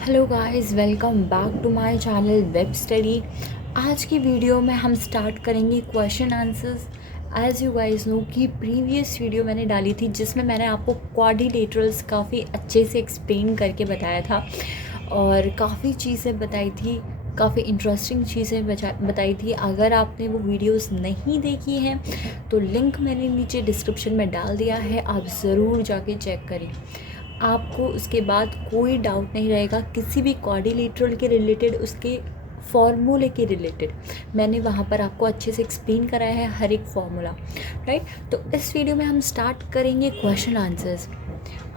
Hello guys, welcome back to my channel web study. आज की video में हम स्टार्ट करेंगे question answers. As you guys know कि प्रीवियस वीडियो मैंने डाली थी जिसमें मैंने आपको क्वाड्रिलेटरल्स काफ़ी अच्छे से एक्सप्लेन करके बताया था और काफ़ी चीज़ें बताई थी, काफ़ी इंटरेस्टिंग चीज़ें बताई थी। अगर आपने वो वीडियोस नहीं देखी हैं तो लिंक मैंने नीचे डिस्क्रिप्शन में डाल दिया है, आप ज़रूर जाके चेक करें। आपको उसके बाद कोई डाउट नहीं रहेगा किसी भी क्वाड्रिलेटरल के रिलेटेड, उसके फॉर्मूले के रिलेटेड मैंने वहाँ पर आपको अच्छे से एक्सप्लेन कराया है हर एक फॉर्मूला, राइट। तो इस वीडियो में हम स्टार्ट करेंगे क्वेश्चन आंसर्स।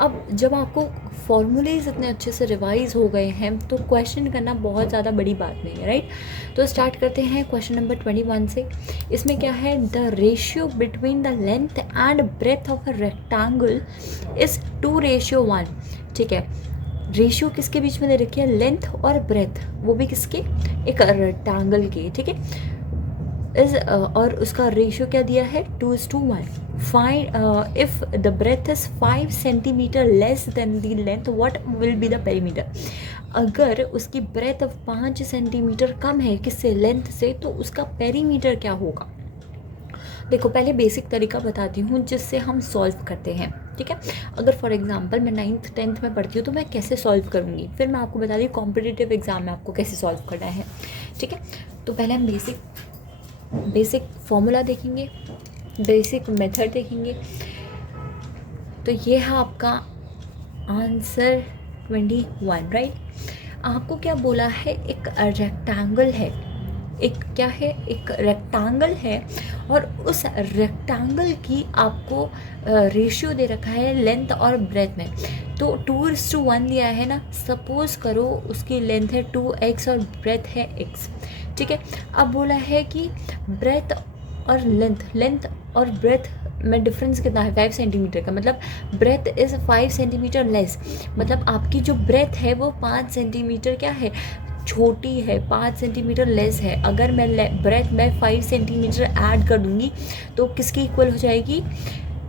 अब जब आपको फॉर्मूलेज इतने अच्छे से रिवाइज हो गए हैं तो क्वेश्चन करना बहुत ज़्यादा बड़ी बात नहीं है, राइट। तो स्टार्ट करते हैं क्वेश्चन नंबर 21 से। इसमें क्या है, the ratio between the length and breadth of a rectangle is 2:1। ठीक है, रेशियो किसके बीच में दे रखी है, लेंथ और ब्रेथ, वो भी किसके, एक रेक्टेंगल के, ठीक है। इज और उसका रेशियो क्या दिया है, 2:1। Find if the breadth is 5 centimetre less than the length, what will be the perimeter. अगर उसकी ब्रेथ 5 सेंटीमीटर कम है किससे, लेंथ से, तो उसका पेरीमीटर क्या होगा। देखो, पहले बेसिक तरीका बताती हूँ जिससे हम सॉल्व करते हैं, ठीक है। अगर फॉर एग्जांपल मैं 9th 10th में पढ़ती हूँ तो मैं कैसे सॉल्व करूँगी, फिर मैं आपको बता दी कॉम्पिटिटिव एग्जाम में आपको कैसे सॉल्व करना है, ठीक है। तो पहले हम बेसिक फॉर्मूला देखेंगे, बेसिक मेथड देखेंगे। तो ये है आपका आंसर 21, राइट। आपको क्या बोला है, एक रेक्टेंगल है, एक क्या है, एक रेक्टेंगल है और उस रेक्टेंगल की आपको रेशियो दे रखा है लेंथ और ब्रेथ में। तो 2:1 दिया है ना, सपोज करो उसकी लेंथ है 2x और ब्रेथ है x, ठीक है। अब बोला है कि ब्रेथ और लेंथ और ब्रेथ में डिफरेंस कितना है, 5 सेंटीमीटर का, मतलब ब्रेथ इज़ 5 सेंटीमीटर लेस, मतलब आपकी जो ब्रेथ है वो 5 सेंटीमीटर क्या है, छोटी है, 5 सेंटीमीटर लेस है। अगर मैं ब्रेथ में 5 सेंटीमीटर ऐड कर दूंगी तो किसकी इक्वल हो जाएगी,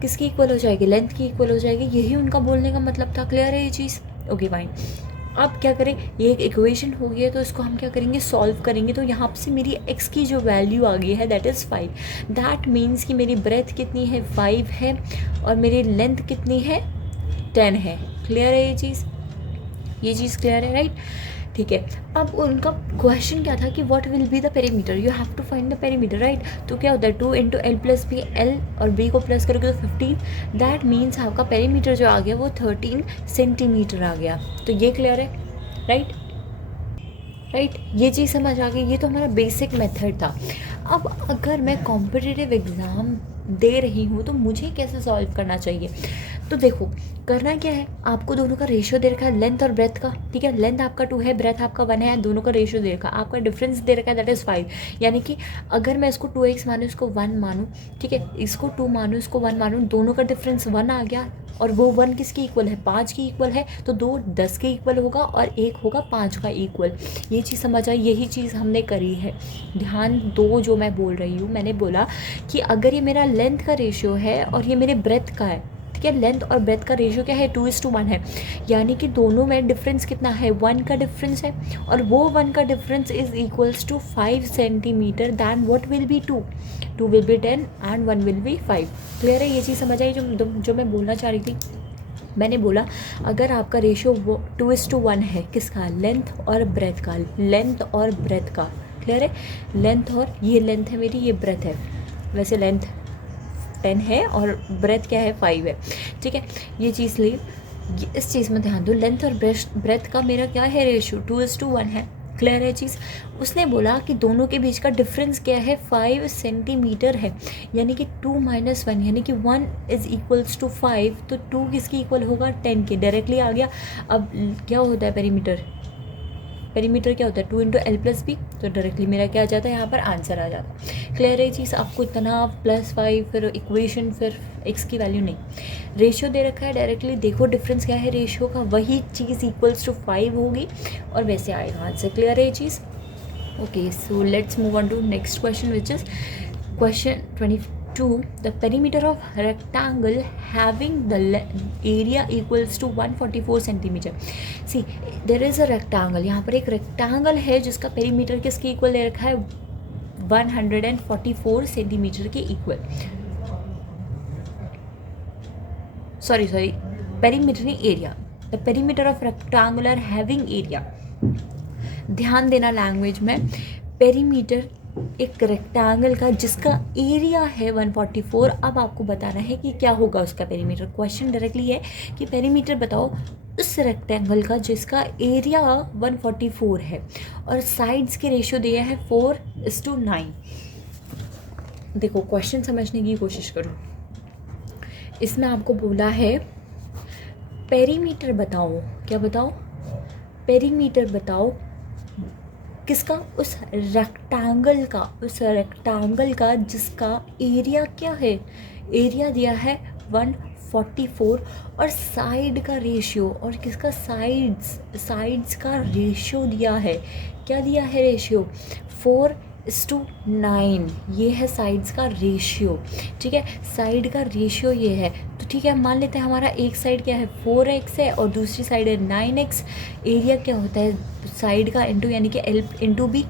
किसकी इक्वल हो जाएगी, लेंथ की इक्वल हो जाएगी। यही उनका बोलने का मतलब था। क्लियर है ये चीज़, ओके फाइन। अब क्या करें, ये एक इक्वेशन हो गई है तो इसको हम क्या करेंगे, सॉल्व करेंगे। तो यहाँ से मेरी x की जो वैल्यू आ गई है दैट इज़ 5। दैट मीन्स कि मेरी ब्रेथ कितनी है, 5 है और मेरी लेंथ कितनी है, 10 है। क्लियर है ये चीज़, ये चीज़ क्लियर है, राइट। ठीक है। अब उनका क्वेश्चन क्या था कि what will be the perimeter, you have to find the perimeter, right. तो क्या होता है, 2 × L+B, L और B को प्लस करोगे तो 15। दैट मीन्स आपका पेरीमीटर जो आ गया वो 13 सेंटीमीटर आ गया। तो ये क्लियर है, राइट, राइट। ये चीज़ समझ आ गई, ये तो हमारा बेसिक मेथड था। अब अगर मैं कॉम्पिटिटिव एग्ज़ाम दे रही हूँ तो मुझे कैसे सॉल्व करना चाहिए। तो देखो, करना क्या है, आपको दोनों का रेशियो दे रखा है लेंथ और ब्रेथ का, ठीक है। लेंथ आपका 2 है, ब्रेथ आपका 1 है, दोनों का रेशियो दे रखा है, आपका डिफरेंस दे रखा है दैट इज़ 5। यानी कि अगर मैं इसको 2x मानूँ, इसको 1 मानूँ, ठीक है, इसको 2 मानूँ, इसको 1 मानूँ, दोनों का डिफरेंस 1 आ गया और वो 1 किसकी इक्वल है, 5 की इक्वल है। तो 2 10 के इक्वल होगा और 1 होगा 5 का इक्वल। ये चीज़ समझ आई, यही चीज़ हमने करी है। ध्यान दो जो मैं बोल रही हूँ, मैंने बोला कि अगर ये मेरा लेंथ का रेशियो है और ये मेरे ब्रेथ का है, ठीक है, लेंथ और ब्रेथ का रेशियो क्या है, 2:1 है, यानी कि दोनों में डिफरेंस कितना है, 1 का डिफरेंस है और वो 1 का difference is equals to 5 centimetre. Then what will be 2 will be 10 and 1 will be 5। Clear है, ये चीज़ समझ आई जो मैं बोलना चाह रही थी। मैंने बोला अगर आपका रेशियो 2:1 है, किसका, लेंथ और ब्रेथ का, लेंथ और ब्रेथ का, क्लियर है, लेंथ और ये लेंथ है मेरी, ये ब्रेथ है, वैसे लेंथ 10 है और ब्रेथ क्या है, 5 है, ठीक है। ये चीज़ ली, इस चीज़ में ध्यान दो, लेंथ और ब्रेथ का मेरा क्या है, रेशियो 2:1 है। क्लियर है चीज़। उसने बोला कि दोनों के बीच का डिफरेंस क्या है, 5 सेंटीमीटर है, यानी कि 2 - 1 यानी कि 1 इज़ इक्वल्स टू 5। तो 2 किसकी इक्वल होगा, 10 के, डायरेक्टली आ गया। अब क्या होता है पेरीमीटर, पेरीमीटर क्या होता है, 2 × L+B, तो डायरेक्टली मेरा क्या आ जाता है, यहाँ पर आंसर आ जाता है। क्लियर है चीज़, आपको इतना +5 फिर इक्वेशन फिर x की वैल्यू नहीं, रेशियो दे रखा है, डायरेक्टली देखो डिफरेंस क्या है रेशियो का, वही चीज़ इक्वल्स टू 5 होगी और वैसे आएगा आंसर। क्लियर है ये चीज़, okay. So let's move on to next question which is question to the perimeter of rectangle having the area equals to 144 centimeter. See, there is a rectangle. यहाँ पर एक rectangle है जिसका perimeter किसके equal दे रखा है, 144 सेंटीमीटर के equal. Sorry perimeter नहीं, area. The perimeter of rectangular having area. ध्यान देना लैंग्वेज में. पेरीमीटर एक रेक्टेंगल का जिसका एरिया है 144. अब आपको बताना है कि क्या होगा उसका पेरीमीटर. क्वेश्चन डायरेक्टली है कि पेरीमीटर बताओ उस रेक्टेंगल का जिसका एरिया 144 है और साइड्स के रेशियो दिया है 4:9. देखो क्वेश्चन समझने की कोशिश करो. इसमें आपको बोला है पेरीमीटर बताओ. क्या बताओ? पेरीमीटर बताओ किसका? उस रेक्टेंगल का जिसका एरिया क्या है, एरिया दिया है 144 और साइड का रेशियो, और किसका? साइड्स का रेशियो दिया है. क्या दिया है रेशियो? 4:9. ये है साइड्स का रेशियो. ठीक है, साइड का रेशियो ये है. तो ठीक है, मान लेते हैं हमारा एक साइड क्या है 4x है और दूसरी साइड है 9x. एरिया क्या होता है साइड का इंटू यानी कि L into B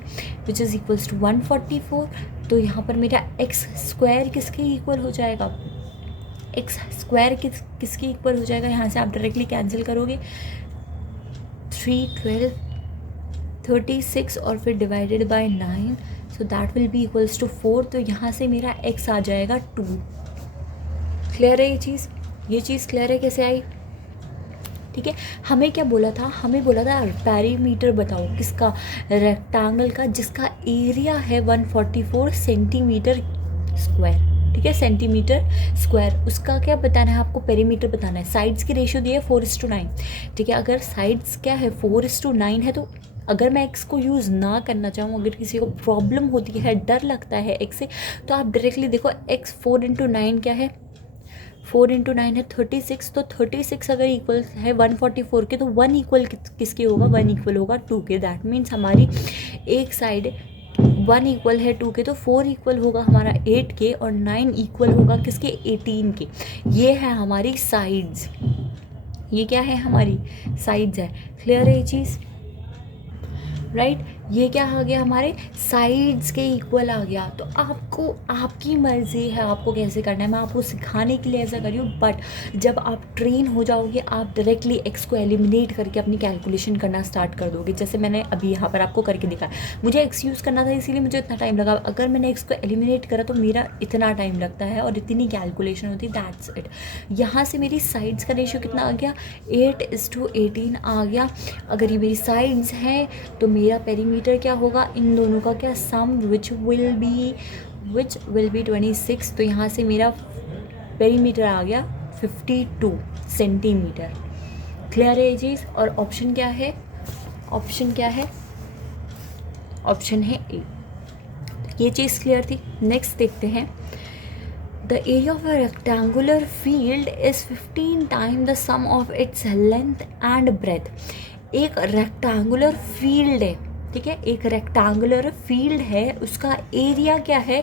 which is equals to 144. तो यहाँ पर मेरा x स्क्वायर किसके इक्वल हो जाएगा? x स्क्वायर किसके इक्वल हो जाएगा? यहाँ से आप डायरेक्टली कैंसिल करोगे. 3, 12, 36 और फिर divided by 9, so that will be equals to 4. तो यहाँ से मेरा x आ जाएगा 2. क्लियर है ये चीज़ क्लियर है कैसे आई? ठीक है, हमें क्या बोला था? हमें बोला था पेरीमीटर बताओ किसका? रेक्टेंगल का जिसका एरिया है 144 सेंटीमीटर स्क्वायर. ठीक है, सेंटीमीटर स्क्वायर. उसका क्या बताना है आपको? पेरीमीटर बताना है. साइड्स की रेशियो दी है 4:9. ठीक है, अगर साइड्स क्या है 4:9 है तो अगर मैं x को यूज़ ना करना चाहूँ, अगर किसी को प्रॉब्लम होती है, डर लगता है x से, तो आप डायरेक्टली देखो x 4:9 क्या है? 4:9 है 36. तो 36 अगर इक्वल है 144 के तो 1 इक्वल किसके होगा? 1 इक्वल होगा 2 के. दैट मीन्स हमारी एक साइड 1 इक्वल है 2 के तो 4 इक्वल होगा हमारा 8 के और 9 इक्वल होगा किसके? 18 के. ये है हमारी साइड्स. ये क्या है? हमारी साइड्स है. क्लियर है ये चीज़? राइट. ये क्या आ गया? हमारे साइड्स के इक्वल आ गया. तो आपको आपकी मर्ज़ी है आपको कैसे करना है. मैं आपको सिखाने के लिए ऐसा कर रही हूँ, बट जब आप ट्रेन हो जाओगे आप डायरेक्टली एक्स को एलिमिनेट करके अपनी कैलकुलेशन करना स्टार्ट कर दोगे. जैसे मैंने अभी यहाँ पर आपको करके दिखाया. मुझे एक्स यूज़ करना था इसीलिए मुझे इतना टाइम लगा. अगर मैंने एक्स को एलिमिनेट करा तो मेरा इतना टाइम लगता है और इतनी कैलकुलेशन होती. That's it. यहाँ से मेरी साइड्स का रेशियो कितना आ गया? 8:18 आ गया. अगर ये मेरी साइड्स हैं तो मेरा पेरीमीटर क्या होगा? इन दोनों का क्या सम विच विल बी 26. तो यहाँ से मेरा पेरीमीटर आ गया 52 सेंटीमीटर. क्लियर है ये चीज़? और ऑप्शन क्या है? ऑप्शन है ए. ये चीज़ क्लियर थी. नेक्स्ट देखते हैं. The area of a rectangular field is 15 time the sum of its length and breadth. एक रेक्टेंगुलर फील्ड है. ठीक है, एक रेक्टेंगुलर फील्ड है, उसका एरिया क्या है?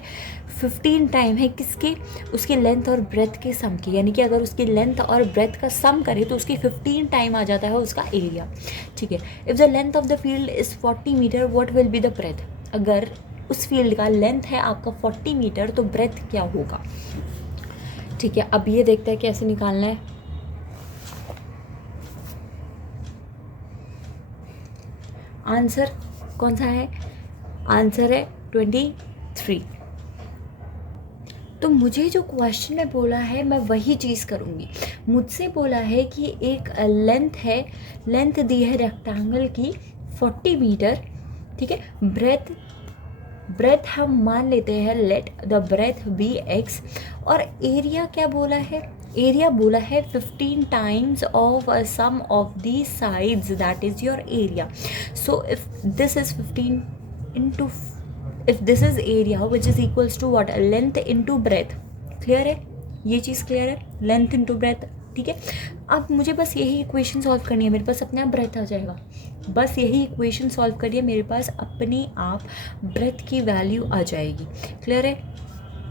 15 टाइम है किसके? उसकी लेंथ और ब्रेथ के सम की. यानी कि अगर उसकी लेंथ और ब्रेथ का सम करें तो उसकी 15 टाइम आ जाता है उसका एरिया. ठीक है. If the length of the field is 40 metre what will be the breadth. अगर उस फील्ड का लेंथ है आपका 40 मीटर तो ब्रेथ क्या होगा? ठीक है, अब ये देखते हैं कैसे निकालना है. आंसर कौन सा है? आंसर है 23. तो मुझे जो क्वेश्चन में बोला है मैं वही चीज़ करूँगी. मुझसे बोला है कि एक लेंथ है, लेंथ दी है रेक्टेंगल की 40 मीटर. ठीक है. ब्रेथ हम मान लेते हैं let the breadth be x. और एरिया क्या बोला है? एरिया बोला है 15 times of sum of the sides, that is your area. So if this is 15 into, if this is area which is equals to what? Length into breadth. Clear है? ये चीज़ clear है? Length into breadth. ठीक है. अब मुझे बस यही इक्वेशन सॉल्व करनी है. मेरे पास अपने आप ब्रेथ आ जाएगा. बस यही इक्वेशन सॉल्व करिए, मेरे पास अपने आप ब्रेथ की वैल्यू आ जाएगी. क्लियर है?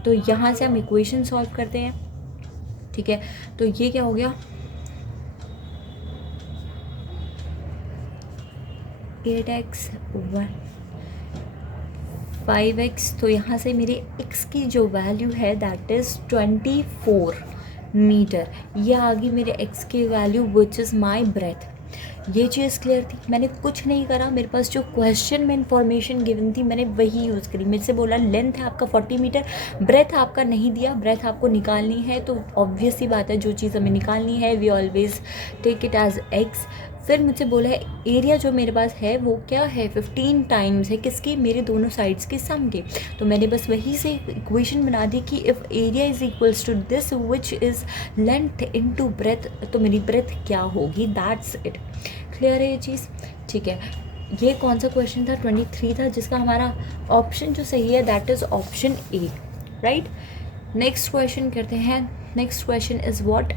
तो यहाँ से हम इक्वेशन सॉल्व करते हैं, ठीक है। तो ये क्या हो गया, 8x + 5x। तो यहाँ से मेरी x की जो वैल्यू है दैट इज़ 24 मीटर। ये आ गई मेरे x की value which is my breadth. ये चीज़ क्लियर थी, मैंने कुछ नहीं करा, मेरे पास जो क्वेश्चन में इंफॉर्मेशन गिवन थी मैंने वही यूज़ करी। मेरे से बोला लेंथ है आपका 40 मीटर, ब्रेथ आपका नहीं दिया, ब्रेथ आपको निकालनी है, तो ऑब्वियस सी बात है जो चीज़ हमें निकालनी है we always take it as x। फिर मुझसे बोला है एरिया जो मेरे पास है वो क्या है, 15 टाइम्स है किसकी, मेरे दोनों साइड्स के सम के। तो मैंने बस वही से इक्वेशन बना दी कि if area is equals to this which is length into breadth, तो मेरी ब्रेथ क्या होगी, दैट्स इट। क्लियर है ये चीज़, ठीक है। ये कौन सा क्वेश्चन था, 23 था, जिसका हमारा ऑप्शन जो सही है that is option A, right. Next question करते हैं। Next question is what,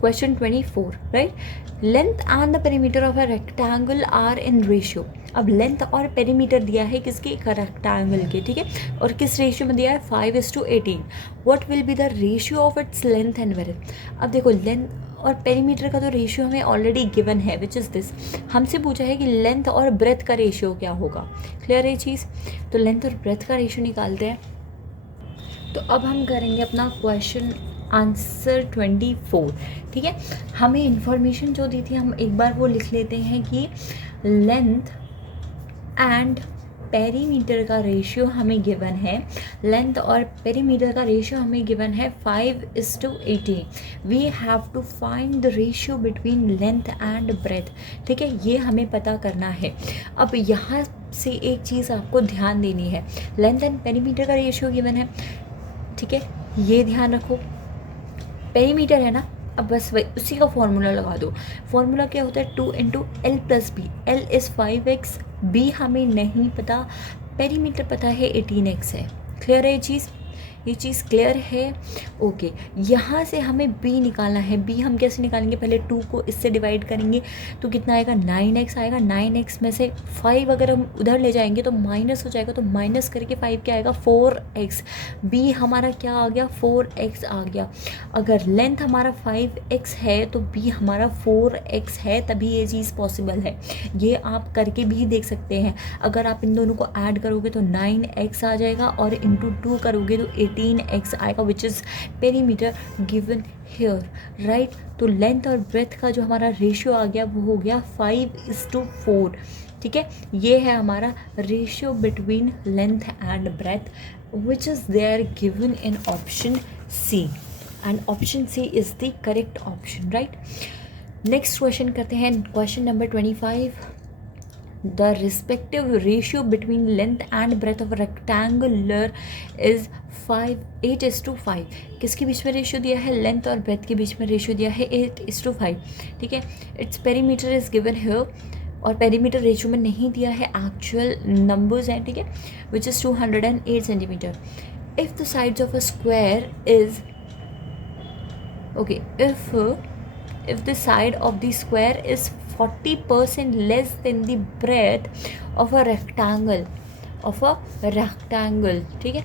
question 24, right. Length and the perimeter of a rectangle are in ratio. अब लेंथ और पेरीमीटर दिया है किसके, एक रेक्टेंगल के, ठीक है। और किस रेशियो में दिया है, 5:18। What will be the ratio of its length and breadth. अब देखो लेंथ और पेरीमीटर का तो रेशियो हमें ऑलरेडी गिवन है विच इज़ दिस। हमसे पूछा है कि लेंथ और ब्रेथ का रेशियो क्या होगा। क्लियर है ये चीज़, तो लेंथ और ब्रेथ का रेशियो निकालते हैं। तो अब हम करेंगे अपना क्वेश्चन आंसर 24, ठीक है। हमें इंफॉर्मेशन जो दी थी हम एक बार वो लिख लेते हैं कि लेंथ एंड पेरीमीटर का रेशियो हमें गिवन है, लेंथ और पेरीमीटर का रेशियो हमें गिवन है 5:18। We have to find the ratio between length and breadth, ठीक है, ये हमें पता करना है। अब यहाँ से एक चीज़ आपको ध्यान देनी है, लेंथ एंड पेरीमीटर का रेशियो गिवन है, ठीक है, ये ध्यान रखो। पेरीमीटर है ना, अब बस वही उसी का फॉर्मूला लगा दो। फॉर्मूला क्या होता है, 2 × L + B। L is 5x, B हमें नहीं पता, पेरीमीटर पता है 18x है। क्लियर है ये चीज़, ये चीज़ क्लियर है, ओके। यहाँ से हमें b निकालना है। b हम कैसे निकालेंगे, पहले 2 को इससे डिवाइड करेंगे तो कितना आएगा, 9x आएगा। 9x में से 5 अगर हम उधर ले जाएंगे तो माइनस हो जाएगा, तो माइनस करके 5 क्या आएगा, 4x। b हमारा क्या आ गया, 4x आ गया। अगर लेंथ हमारा 5x है तो b हमारा 4x है, तभी ये चीज़ पॉसिबल है। ये आप करके भी देख सकते हैं। अगर आप इन दोनों को ऐड करोगे तो 9x आ जाएगा और इंटू 2 करोगे तो 18x आएगा which is perimeter given here, right. तो लेंथ और ब्रेथ का जो हमारा रेशियो आ गया वो हो गया 5:4, ठीक है। ये है हमारा ratio between length and breadth which is there given in option C, and option C is the correct option, right. Next question करते हैं, question number 25। The respective ratio between length and breadth of a rectangular is 8:5। किसके बीच में ratio दिया है, length और breath के बीच में ratio दिया है 8:5, ठीक है। Its perimeter is given here, और पेरीमीटर रेशियो में नहीं दिया है, एक्चुअल नंबर्स हैं, ठीक है, which is 208 centimetre. If the sides of a square is okay, if the side of the square is 40% less than the breadth of a rectangle, ठीक है,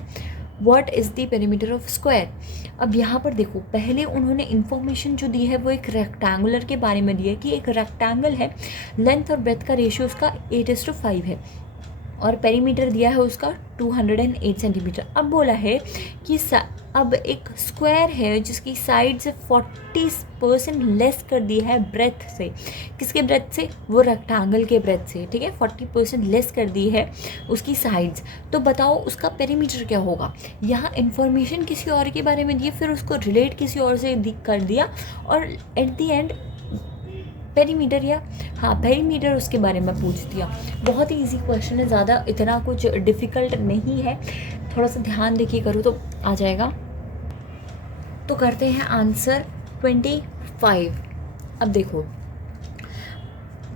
what is the perimeter of square। अब यहाँ पर देखो, पहले उन्होंने information जो दी है वो एक रेक्टेंगुलर के बारे में दी है कि एक रेक्टेंगल है, लेंथ और ब्रेथ का रेशियो उसका 8:5 है, और पेरीमीटर दिया है उसका 208 सेंटीमीटर। अब बोला है कि अब एक स्क्वायर है जिसकी साइड से 40% लेस कर दी है ब्रेथ से। किसके ब्रेथ से, वो रेक्टेंगल के ब्रेथ से, ठीक है, 40% लेस कर दी है उसकी साइड्स। तो बताओ उसका पेरीमीटर क्या होगा। यहाँ इन्फॉर्मेशन किसी और के बारे में दी, फिर उसको रिलेट किसी और से कर दिया, और एट दी एंड पेरीमीटर या पेरीमीटर उसके बारे में पूछ दिया। बहुत ही इजी क्वेश्चन है, ज़्यादा इतना कुछ डिफ़िकल्ट नहीं है, थोड़ा सा ध्यान देखिए करो तो आ जाएगा। तो करते हैं आंसर 25। अब देखो,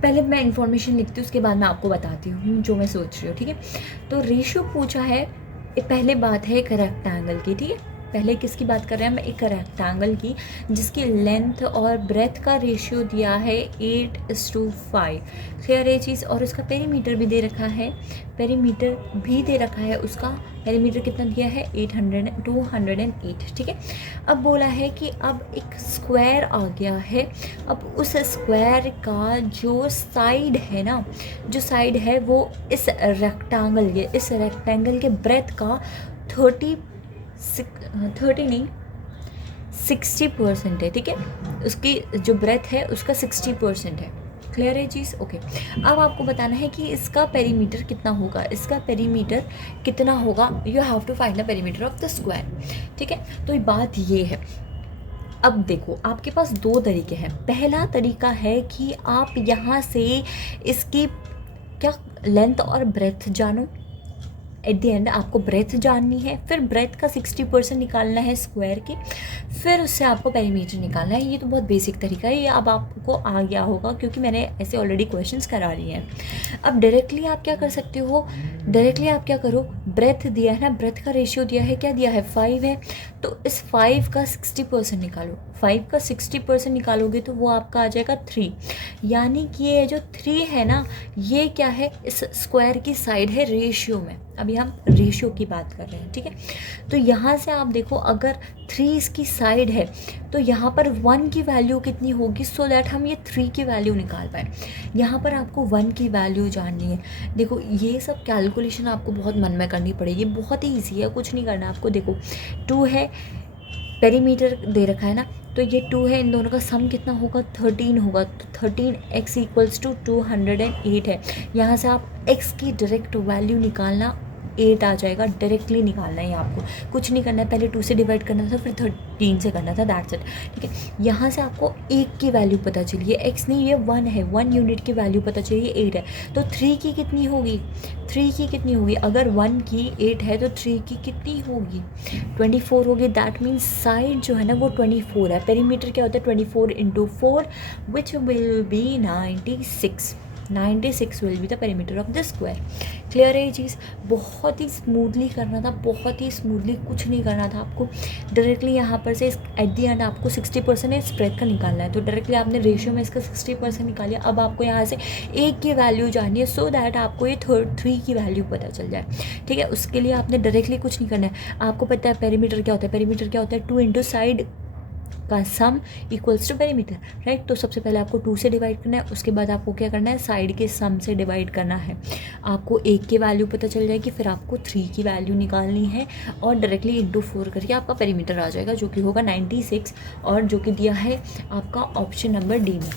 पहले मैं इन्फॉर्मेशन लिखती हूँ, उसके बाद मैं आपको बताती हूँ जो मैं सोच रही हूँ, ठीक है। तो रेशियो पूछा है, पहले बात है एक रेक्टेंगल की, ठीक है, पहले किसकी बात कर रहे हैं हम, एक रेक्टेंगल की जिसकी लेंथ और ब्रेथ का रेशियो दिया है 8:5। क्लियर है चीज़। और उसका पेरीमीटर भी दे रखा है, पेरीमीटर भी दे रखा है, उसका पेरीमीटर कितना दिया है 208। ठीक है। अब बोला है कि अब एक स्क्वायर आ गया है, अब उस स्क्वायर का जो साइड है ना, जो साइड है वो इस रेक्टेंगल के ब्रेथ का 30 नहीं 60% है। ठीक है, उसकी जो ब्रेथ है उसका 60% है। क्लियर है चीज़। ओके। अब आपको बताना है कि इसका पेरीमीटर कितना होगा, इसका पेरीमीटर कितना होगा, you have to find the perimeter of the square. ठीक है, तो ये बात ये है। अब देखो आपके पास दो तरीके हैं। पहला तरीका है कि आप यहाँ से इसकी क्या लेंथ और ब्रेथ जानो, एट द एंड आपको ब्रेथ जाननी है, फिर ब्रेथ का 60% निकालना है स्क्वायर के, फिर उससे आपको पेरीमीटर निकालना है। ये तो बहुत बेसिक तरीका है, ये अब आपको आ गया होगा क्योंकि मैंने ऐसे ऑलरेडी क्वेश्चंस करा लिए हैं। अब डायरेक्टली आप क्या कर सकते हो, डायरेक्टली आप क्या करो, ब्रेथ दिया है ना, ब्रेथ का रेशियो दिया है, क्या दिया है 5 है, तो इस 5 का 60% निकालो। 5 का 60% निकालोगे तो वो आपका आ जाएगा 3, यानी कि ये जो 3 है ना, ये क्या है, इस स्क्वायर की साइड है रेशियो में। अभी हम रेशियो की बात कर रहे हैं। ठीक है, तो यहाँ से आप देखो अगर 3 इसकी साइड है तो यहाँ पर 1 की वैल्यू कितनी होगी, सो दैट हम ये 3 की वैल्यू निकाल पाए। यहाँ पर आपको 1 की वैल्यू जाननी है। देखो ये सब कैलकुलेशन आपको बहुत मन में करनी पड़ेगी, बहुत ही ईजी है, कुछ नहीं करना आपको। देखो 2 है, पेरीमीटर दे रखा है ना, तो ये 2 है, इन दोनों का सम कितना होगा 13 होगा, तो 13x = 208 है। यहाँ से आप x की डायरेक्ट वैल्यू निकालना 8 आ जाएगा, डायरेक्टली निकालना है आपको, कुछ नहीं करना है। पहले 2 से डिवाइड करना था, फिर 13 से करना था, दैट्स इट। ठीक है, यहाँ से आपको 1 की वैल्यू पता चली है, x नहीं ये 1 है, 1 यूनिट की वैल्यू पता चली है 8 है, तो 3 की कितनी होगी, 3 की कितनी होगी, अगर 1 की 8 है तो 3 की कितनी होगी 24 होगी। दैट मीन्स साइड जो है ना वो 24 है। पेरीमीटर क्या होता है 24 × 4 which will be 96 will be the perimeter of the square. Clear है ये चीज़। बहुत ही स्मूथली करना था, बहुत ही स्मूथली, कुछ नहीं करना था आपको। डायरेक्टली यहाँ पर से एट दी एंड आपको 60% है स्प्रेड का निकालना है, तो डायरेक्टली आपने रेशियो में इसका 60% निकालिया। अब आपको यहाँ से 1 की वैल्यू जाननी है, सो दैट आपको ये 3 की वैल्यू पता चल जाए। ठीक है, उसके लिए आपने डायरेक्टली कुछ नहीं करना है। आपको पता है पेरीमीटर क्या होता है, पेरीमीटर क्या होता है 2 × साइड का sum equals to perimeter, right. तो सबसे पहले आपको 2 से डिवाइड करना है, उसके बाद आपको क्या करना है, साइड के सम से डिवाइड करना है। आपको 1 की वैल्यू पता चल जाएगी, फिर आपको 3 की वैल्यू निकालनी है और डायरेक्टली × 4 करके आपका पेरीमीटर आ जाएगा, जो कि होगा 96, और जो कि दिया है आपका ऑप्शन नंबर डी में।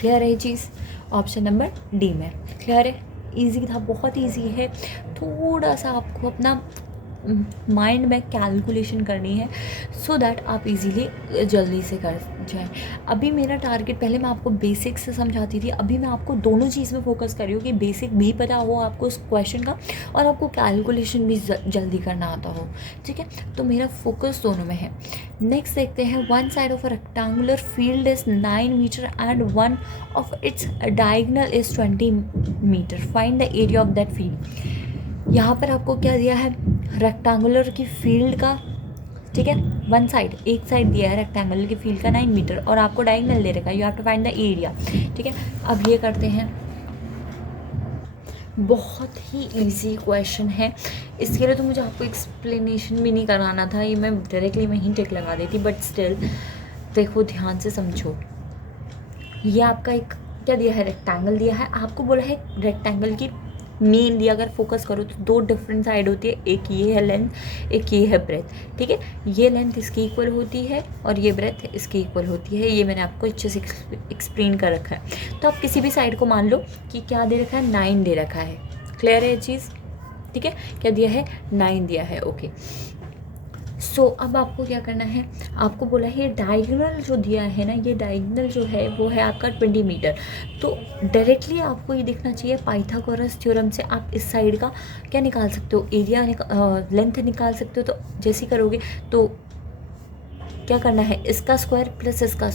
क्लियर है ये चीज़, ऑप्शन नंबर डी में। क्लियर है, ईजी था, बहुत ईजी है। थोड़ा सा आपको अपना माइंड में कैलकुलेशन करनी है, सो दैट आप इजीली जल्दी से कर जाएं। अभी मेरा टारगेट, पहले मैं आपको बेसिक से समझाती थी, अभी मैं आपको दोनों चीज़ में फोकस कर रही हूँ कि बेसिक भी पता हो आपको उस क्वेश्चन का, और आपको कैलकुलेशन भी जल्दी करना आता हो। ठीक है, तो मेरा फोकस दोनों में है। नेक्स्ट देखते हैं, 1 side of a rectangular field is 9 meter and 1 of its diagonal is 20 meter, find the area of that field. यहाँ पर आपको क्या दिया है, रेक्टेंगुलर की फील्ड का, ठीक है, 1 साइड, एक साइड दिया है रेक्टेंगुलर की फील्ड का 9 मीटर, और आपको डायगोनल दे रखा है, you have to find the area. ठीक है, अब ये करते हैं, बहुत ही इजी क्वेश्चन है, इसके लिए तो मुझे आपको एक्सप्लेनेशन भी नहीं कराना था, ये मैं डायरेक्टली वहीं टिक लगा देती, बट स्टिल देखो ध्यान से समझो। ये आपका एक क्या दिया है, रेक्टेंगल दिया है, आपको बोला है रेक्टेंगल की मेनली अगर फोकस करो तो 2 डिफरेंट साइड होती है, एक ये है लेंथ, एक ये है ब्रेथ। ठीक है, ये लेंथ इसकी इक्वल होती है और ये ब्रेथ इसकी इक्वल होती है, ये मैंने आपको अच्छे से एक्सप्लेन कर रखा है। तो आप किसी भी साइड को मान लो कि क्या दे रखा है, 9 दे रखा है। क्लियर है ये चीज़, ठीक है, क्या दिया है 9 दिया है, ओके। सो अब आपको क्या करना है, आपको बोला है डायगोनल जो दिया है ना, ये डायगोनल जो है वो है आपका 20 मीटर। तो डायरेक्टली आपको ये देखना चाहिए, पाइथागोरस थ्योरम से आप इस साइड का क्या निकाल सकते हो, एरिया लेंथ निकाल सकते हो। तो जैसे करोगे तो क्या करना है, इसका स्क्वायर प्लस इसका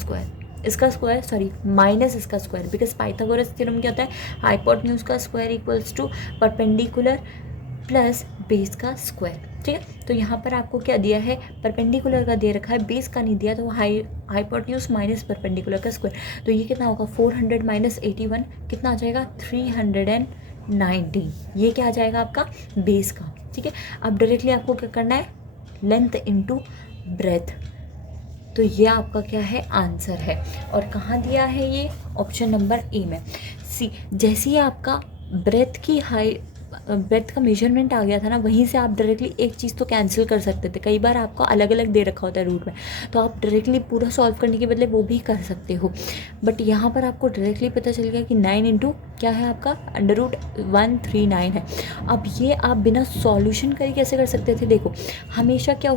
स्क्वायर सॉरी माइनस इसका स्क्वायर, बिकॉज पाइथागोरस थ्योरम क्या होता है, हाइपोटेन्यूज का square equals to perpendicular plus base का स्क्वायर। ठीक है। तो यहाँ पर आपको क्या दिया है, परपेंडिकुलर का दे रखा है, बेस का नहीं दिया, तो हाइपोटेन्यूज माइनस परपेंडिकुलर का स्क्वायर, तो ये कितना होगा 400 माइनस 81 कितना आ जाएगा 390। ये क्या आ जाएगा आपका बेस का। ठीक है, अब डायरेक्टली आपको क्या करना है, लेंथ इनटू ब्रेथ, तो ये आपका क्या है आंसर है। और कहाँ दिया है ये, ऑप्शन नंबर ए में। सी, जैसे ही आपका ब्रेथ का मेजरमेंट आ गया था ना, वहीं से आप डायरेक्टली एक चीज़ तो कैंसिल कर सकते थे। कई बार आपका अलग अलग दे रखा होता है रूट में, तो आप डायरेक्टली पूरा सॉल्व करने के बदले वो भी कर सकते हो, बट यहाँ पर आपको डायरेक्टली पता चल गया कि 9 इंटू क्या है आपका √139 है। अब ये आप बिना सॉल्यूशन करे कैसे कर सकते थे, देखो हमेशा क्या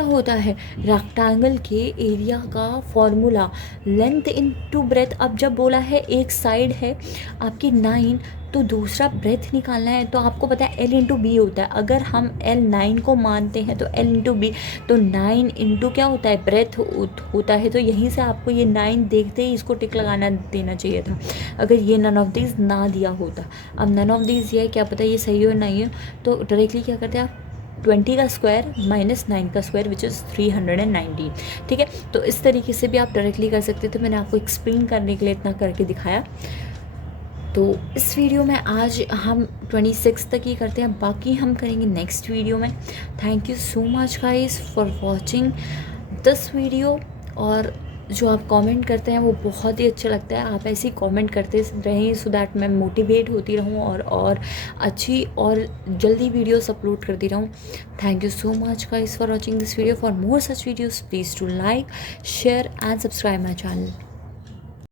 होता है, रेक्टेंगल के एरिया का फॉर्मूला लेंथ इनटू ब्रेथ। अब जब बोला है एक साइड है आपकी 9 तो दूसरा ब्रेथ निकालना है, तो आपको पता है L इंटू बी होता है। अगर हम L 9 को मानते हैं तो L इंटू बी, तो 9 इंटू क्या होता है ब्रेथ होता है। तो यहीं से आपको ये 9 देखते ही इसको टिक लगाना देना चाहिए था, अगर ये नन ऑफ दीज ना दिया होता। अब नन ऑफ दीज ये क्या पता ये सही हो नहीं हो, तो डायरेक्टली क्या करते हैं आप 20 का स्क्वायर माइनस 9 का स्क्वायर विच इज़ 319। ठीक है, तो इस तरीके से भी आप डायरेक्टली कर सकते थे। मैंने आपको एक्सप्लेन करने के लिए इतना करके दिखाया। तो इस वीडियो में आज हम 26 तक ही करते हैं, बाकी हम करेंगे नेक्स्ट वीडियो में। Thank you so much guys for watching this video. और जो आप कमेंट करते हैं वो बहुत ही अच्छा लगता है, आप ऐसे ही कमेंट करते रहें सो दैट मैं मोटिवेट होती रहूं और अच्छी और जल्दी वीडियोस अपलोड करती रहूं। Thank you so much guys for watching this video. For more such videos please to like, share and subscribe my channel.